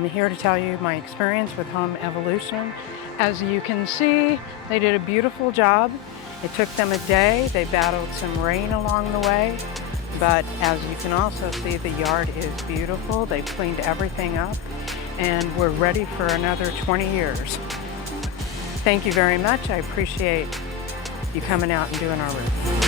I'm here to tell you my experience with Home Evolution. As you can see, they did a beautiful job. It took them a day. They battled some rain along the way, but as you can also see, the yard is beautiful. They've cleaned everything up, and we're ready for another 20 years. Thank you very much. I appreciate you coming out and doing our roof.